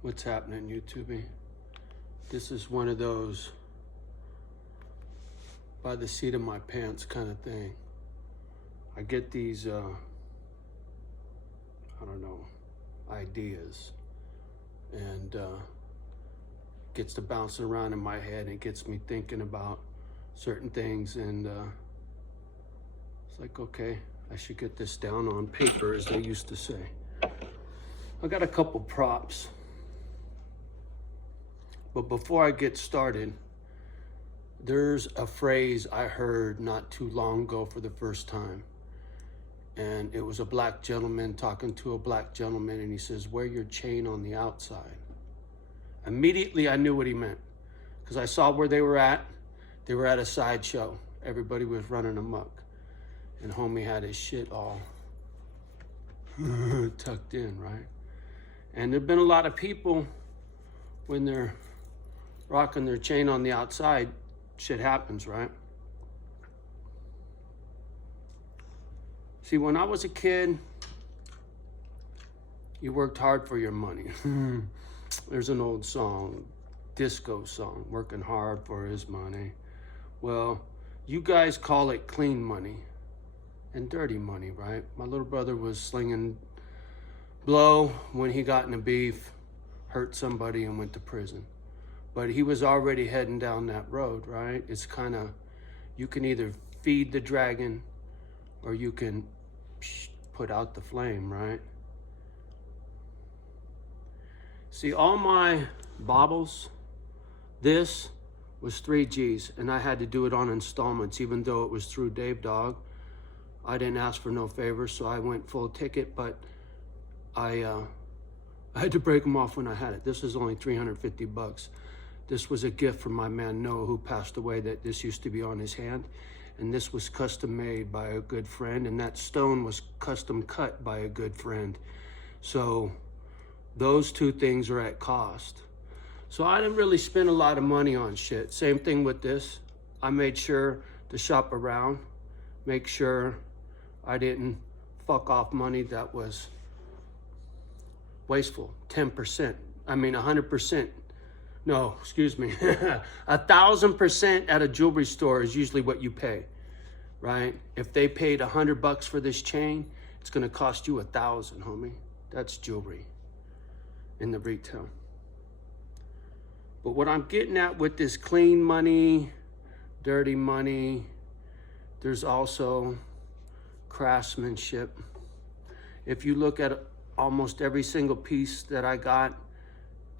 What's happening, YouTube? This is one of those by the seat of my pants kind of thing. I get these, I don't know, ideas, and gets to bouncing around in my head, and it gets me thinking about certain things, and it's like, okay, I should get this down on paper, as they used to say. I got a couple props. But before I get started, there's a phrase I heard not too long ago for the first time. And it was a black gentleman talking to a black gentleman, and he says, wear your chain on the outside. Immediately I knew what he meant, because I saw where they were at. They were at a sideshow. Everybody was running amok. And homie had his shit all tucked in, right? And there've been a lot of people, when they're rocking their chain on the outside, shit happens, right? See, when I was a kid, you worked hard for your money. There's an old song, disco song, working hard for his money. Well, you guys call it clean money and dirty money, right? My little brother was slinging blow when he got in a beef, hurt somebody, and went to prison. But he was already heading down that road, right? It's kind of, you can either feed the dragon or you can put out the flame, right? See, all my baubles, this was 3 G's, and I had to do it on installments, even though it was through Dave Dog. I didn't ask for no favors, so I went full ticket, but I had to break them off when I had it. This is only 350 bucks. This was a gift from my man Noah, who passed away, that this used to be on his hand. And this was custom made by a good friend, and that stone was custom cut by a good friend. So those 2 things are at cost. So I didn't really spend a lot of money on shit. Same thing with this. I made sure to shop around, make sure I didn't fuck off money that was wasteful. 10%, I mean 100%. No, excuse me. 1,000% at a jewelry store is usually what you pay, right? If they paid $100 for this chain, it's gonna cost you 1,000, homie. That's jewelry in the retail. But what I'm getting at with this clean money, dirty money, there's also craftsmanship. If you look at almost every single piece that I got,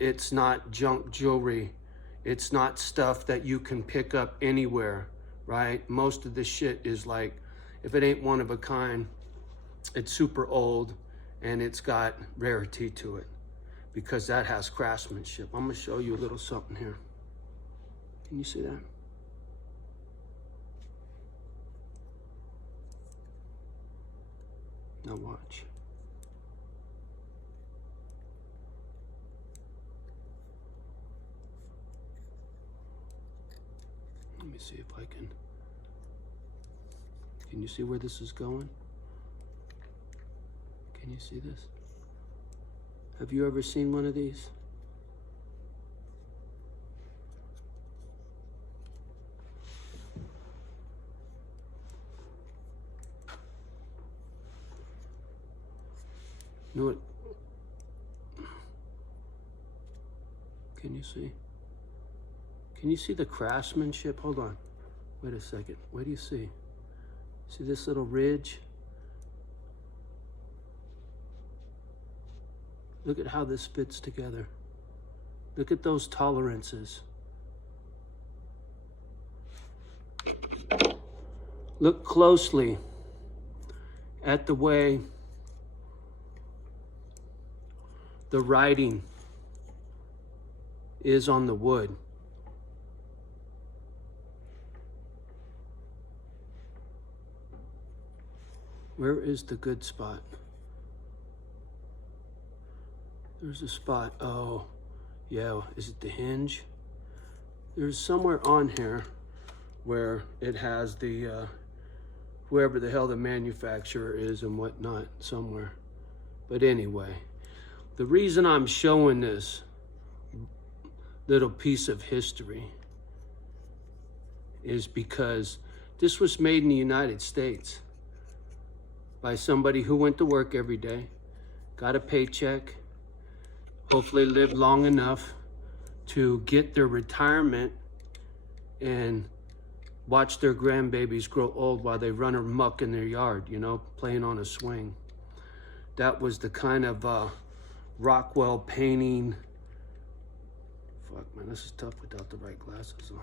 it's not junk jewelry. It's not stuff that you can pick up anywhere, right? Most of the shit is like, if it ain't one of a kind, it's super old and it's got rarity to it, because that has craftsmanship. I'm gonna show you a little something here. Can you see that? Now watch. Let me see if I can you see where this is going? Can you see this? Have you ever seen one of these? You know what? Can you see? Can you see the craftsmanship? Hold on. Wait a second. What do you see? See this little ridge? Look at how this fits together. Look at those tolerances. Look closely at the way the writing is on the wood. Where is the good spot? There's a spot. Oh, yeah. Is it the hinge? There's somewhere on here where it has the, whoever the hell the manufacturer is and whatnot, somewhere. But anyway, the reason I'm showing this little piece of history is because this was made in the United States by somebody who went to work every day, got a paycheck, hopefully lived long enough to get their retirement and watch their grandbabies grow old while they run amok in their yard, you know, playing on a swing. That was the kind of Rockwell painting. Fuck, man, this is tough without the right glasses on.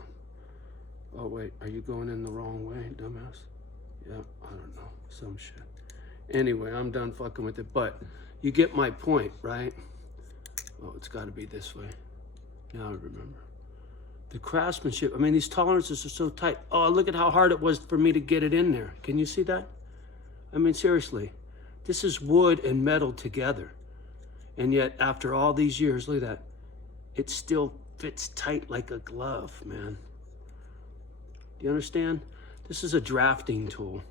Oh, wait, are you going in the wrong way, dumbass? Yeah, I don't know, some shit. Anyway, I'm done fucking with it, but you get my point, right? Oh, it's gotta be this way. Now I remember. The craftsmanship, I mean, these tolerances are so tight. Oh, look at how hard it was for me to get it in there. Can you see that? I mean, seriously, this is wood and metal together. And yet, after all these years, look at that. It still fits tight like a glove, man. Do you understand? This is a drafting tool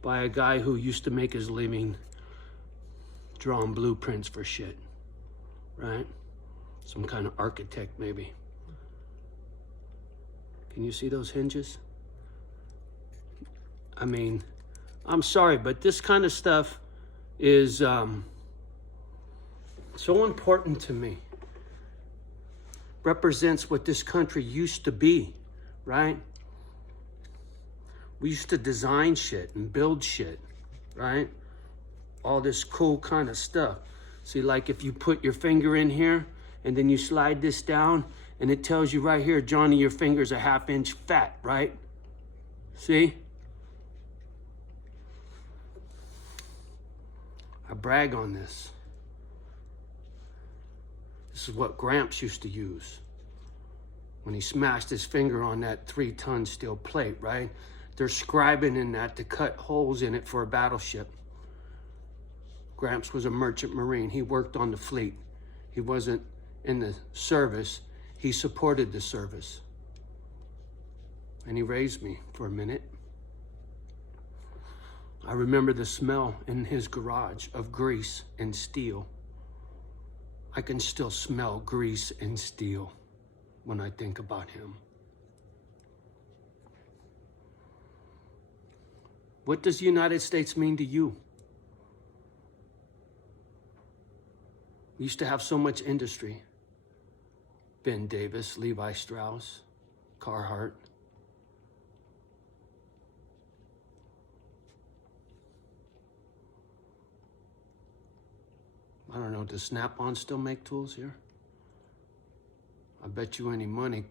by a guy who used to make his living drawing blueprints for shit, right? Some kind of architect, maybe. Can you see those hinges? I mean, I'm sorry, but this kind of stuff is so important to me. Represents what this country used to be, right? We used to design shit and build shit, right? All this cool kind of stuff. See, like if you put your finger in here and then you slide this down and it tells you right here, Johnny, your finger's a ½ inch fat, right? See? I brag on this. This is what Gramps used to use when he smashed his finger on that 3-ton steel plate, right? They're scribing in that to cut holes in it for a battleship. Gramps was a merchant marine. He worked on the fleet. He wasn't in the service. He supported the service. And he raised me for a minute. I remember the smell in his garage of grease and steel. I can still smell grease and steel when I think about him. What does the United States mean to you? We used to have so much industry. Ben Davis, Levi Strauss, Carhartt. I don't know, does Snap-on still make tools here? I bet you any money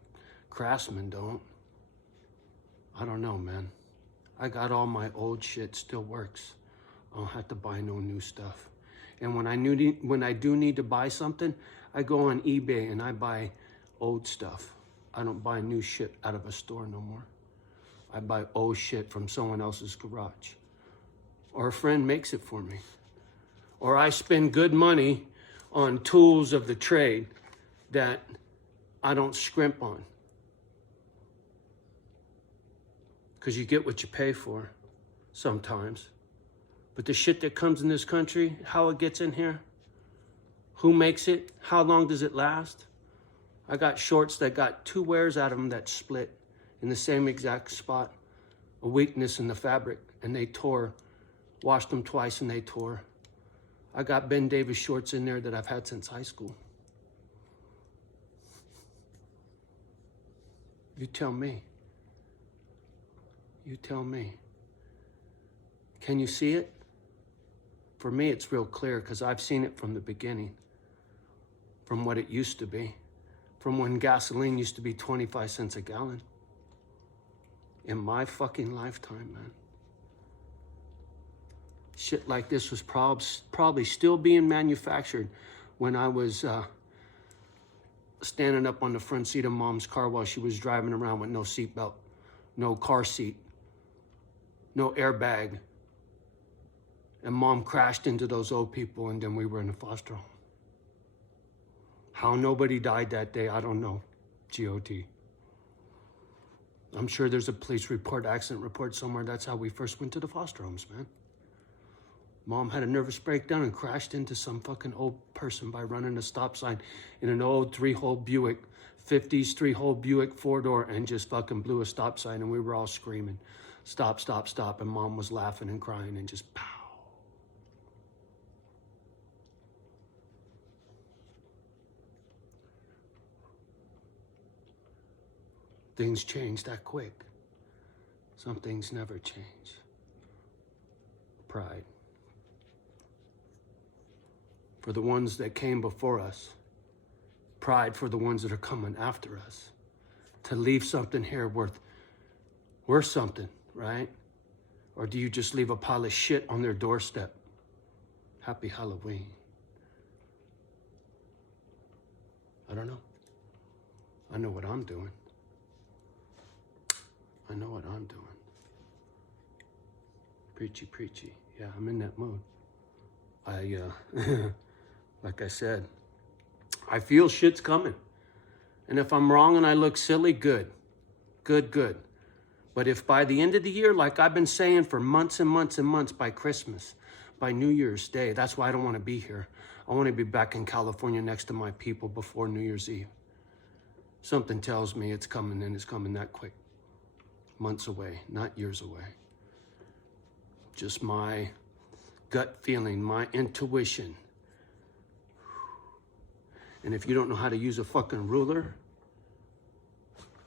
Craftsman don't. I don't know, man. I got all my old shit, still works. I don't have to buy no new stuff. And when I do need to buy something, I go on eBay and I buy old stuff. I don't buy new shit out of a store no more. I buy old shit from someone else's garage. Or a friend makes it for me. Or I spend good money on tools of the trade that I don't scrimp on. Because you get what you pay for sometimes. But the shit that comes in this country, how it gets in here, who makes it, how long does it last? I got shorts that got 2 wears out of them that split in the same exact spot. A weakness in the fabric, and they tore. Washed them twice and they tore. I got Ben Davis shorts in there that I've had since high school. You tell me. You tell me. Can you see it? For me, it's real clear because I've seen it from the beginning. From what it used to be. From when gasoline used to be 25 cents a gallon. In my fucking lifetime, man. Shit like this was probably still being manufactured when I was standing up on the front seat of Mom's car while she was driving around with no seatbelt, no car seat, no airbag. And Mom crashed into those old people and then we were in a foster home. How nobody died that day, I don't know. G.O.D. I'm sure there's a police report, accident report somewhere. That's how we first went to the foster homes, man. Mom had a nervous breakdown and crashed into some fucking old person by running a stop sign in an old 3-hole Buick 50s, 3-hole Buick 4-door, and just fucking blew a stop sign, and we were all screaming, stop, stop, stop, and Mom was laughing and crying and just pow. Things change that quick. Some things never change. Pride. For the ones that came before us. Pride for the ones that are coming after us. To leave something here worth something, right? Or do you just leave a pile of shit on their doorstep? Happy Halloween. I don't know. I know what I'm doing. I know what I'm doing. Preachy, preachy. Yeah, I'm in that mood. Like I said, I feel shit's coming. And if I'm wrong and I look silly, good. Good, good. But if by the end of the year, like I've been saying for months and months and months, by Christmas, by New Year's Day, that's why I don't want to be here. I want to be back in California next to my people before New Year's Eve. Something tells me it's coming, and it's coming that quick. Months away, not years away. Just my gut feeling, my intuition. And if you don't know how to use a fucking ruler,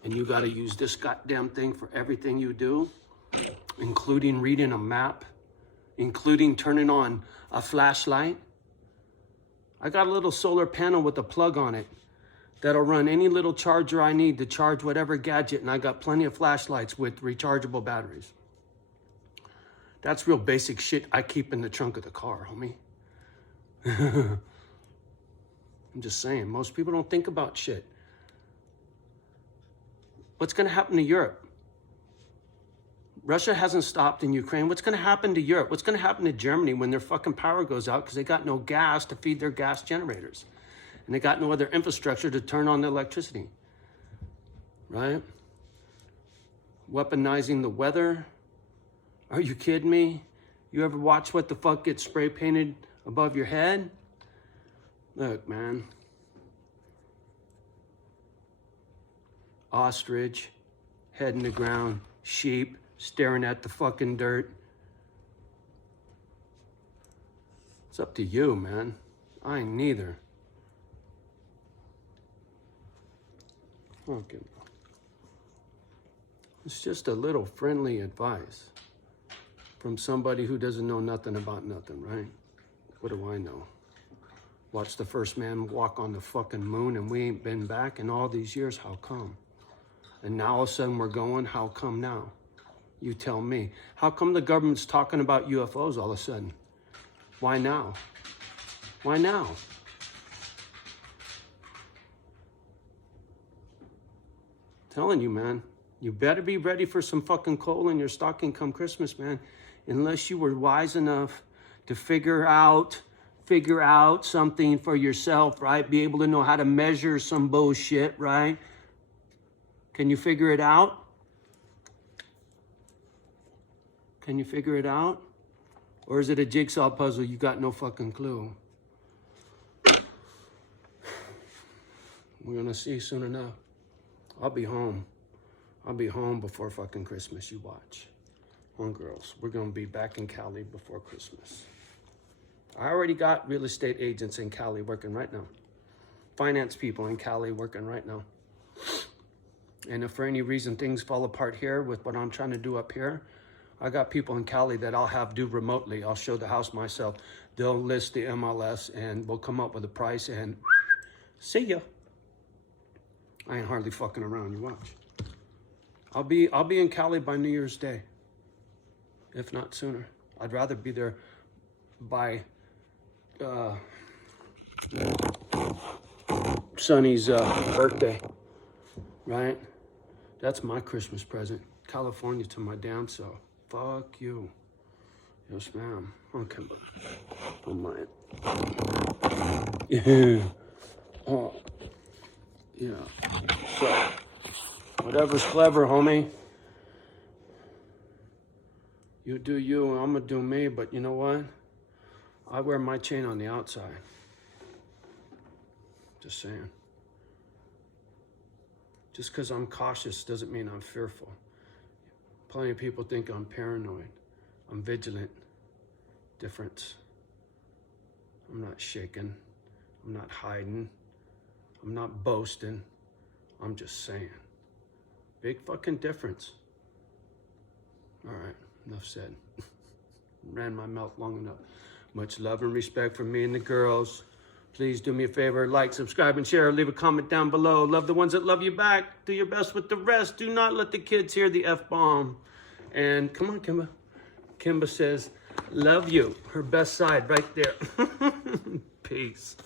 and you gotta use this goddamn thing for everything you do, including reading a map, including turning on a flashlight. I got a little solar panel with a plug on it that'll run any little charger I need to charge whatever gadget, and I got plenty of flashlights with rechargeable batteries. That's real basic shit I keep in the trunk of the car, homie. I'm just saying, most people don't think about shit. What's gonna happen to Europe? Russia hasn't stopped in Ukraine. What's gonna happen to Europe? What's gonna happen to Germany when their fucking power goes out because they got no gas to feed their gas generators? And they got no other infrastructure to turn on the electricity, right? Weaponizing the weather. Are you kidding me? You ever watch what the fuck gets spray painted above your head? Look, man. Ostrich, head in the ground, sheep, staring at the fucking dirt. It's up to you, man. I ain't neither. Okay. It's just a little friendly advice from somebody who doesn't know nothing about nothing, right? What do I know? Watch the first man walk on the fucking moon and we ain't been back in all these years. How come? And now all of a sudden we're going, how come now? You tell me. How come the government's talking about UFOs all of a sudden? Why now? Why now? Telling you, man, you better be ready for some fucking coal in your stocking come Christmas, man. Unless you were wise enough to figure out something for yourself, right? Be able to know how to measure some bullshit, right? Can you figure it out? Can you figure it out? Or is it a jigsaw puzzle? You got no fucking clue. We're gonna see soon enough. I'll be home. I'll be home before fucking Christmas, you watch. On girls, we're gonna be back in Cali before Christmas. I already got real estate agents in Cali working right now. Finance people in Cali working right now. And if for any reason things fall apart here with what I'm trying to do up here, I got people in Cali that I'll have do remotely. I'll show the house myself. They'll list the MLS and we'll come up with a price and see ya. I ain't hardly fucking around, you watch. I'll be in Cali by New Year's Day, if not sooner. I'd rather be there by Sonny's birthday, right? That's my Christmas present. California to my damn self. Fuck you. Yes, ma'am. Okay, but I'm lying. Yeah. Oh. Yeah. So, whatever's clever, homie. You do you, I'm gonna do me, but you know what? I wear my chain on the outside. Just saying. Just because I'm cautious doesn't mean I'm fearful. Plenty of people think I'm paranoid. I'm vigilant. Difference. I'm not shaking. I'm not hiding. I'm not boasting. I'm just saying. Big fucking difference. All right, enough said. Ran my mouth long enough. Much love and respect from me and the girls. Please do me a favor, like, subscribe, and share. Leave a comment down below. Love the ones that love you back. Do your best with the rest. Do not let the kids hear the F-bomb. And come on, Kimba. Kimba says, love you. Her best side right there. Peace.